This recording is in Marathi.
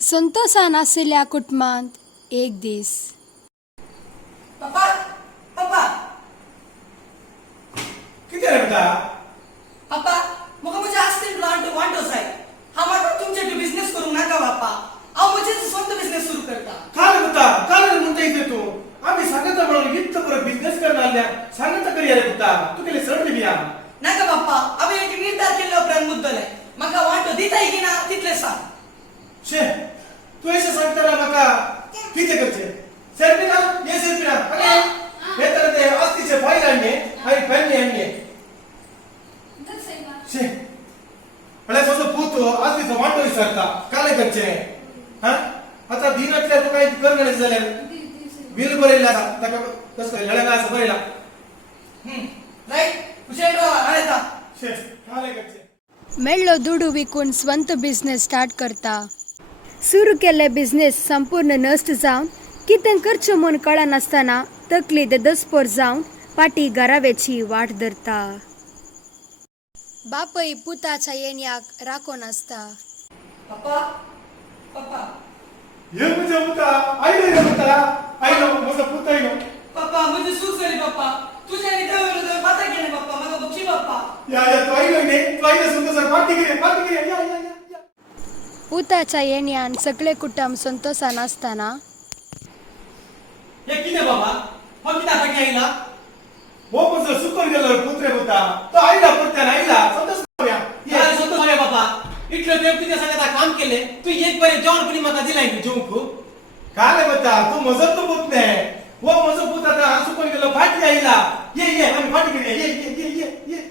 संतोषान आशिल्ल्या कुटुंबांत एक दीस. पप्पा पप्पा किती रे बेटा? पप्पा म्हाका म्हजे आस्तीन वांटो जाय. हांव म्हाका तुमचे बिझनेस करूंक नाका बाप्पा. हांव म्हजेच स्वंत बिझनेस सुरू करता. काय रे बेटा? काय रे म्हणता इथे तू? आम्ही सांगता म्हणून इतकं बरं बिझनेस करणार आल्या सांगता करी रे बेटा. तू केले सर दिली या नाका बाप्पा, हांवें एक निर्धार केल्लो उपरांत मुद्दलें. म्हाका वांटो दिताय की ना तितलें सांग. शे तू ऐसे सांगता ना मका किती करचे सेल्फी ना ये सेल्फी ना अरे हे तर ते अस्तीचे फाईल आणणे आणि पेन आणणे शे अरे सोसो पूतो अस्तीचा वाटो विसरता काले करचे हा आता दिनातल्या तू काही करणे झाले बिल भरेला तका कसं लढा असं भरेला राईट कुशल राहा आयता. शे काले करचे मेळ्ळो दुडू विकून स्वंत बिझनेस स्टार्ट करता. सुरू केल्ले बिझनेस संपूर्ण नष्ट जावन कितें करचें म्हूण कळनासतना तकलीत दसपोर जावन फाटीं घरावेची वाट धरता. बापय पुताच्या येण्याक राखोन आसता. पप्पा पप्पा ये मुझे होता आईलो रे बेटा आईलो माझा पुत आईलो पप्पा म्हजे सूख जाली पप्पा. तुझ्या निद्रा माता गेले पप्पा. म्हाका बक्षी पप्पा. या तू आईलो ने तू आईलो सुंदर सर पार्टी करे या पुताच्या येण्यान सगळे कुटुंब संतोषान आसतना हे कितें बाबा? हो कित्याक फाटीं आयला? वो मुझे सुकर गेलो पुत्रे होता तो आईला पुत्यान आईला संतोष करूया ये सोतो रे बाबा. इतलो देव तुझ्या सांगात काम केले. तू एक बरे जेवण कोणी म्हाका दिलाय जेवूंक. काले बता तू मजत तो पुत ने वो मजो पुत आता सुकर गेलो फाटी आईला ये आम्ही फाटी करे ये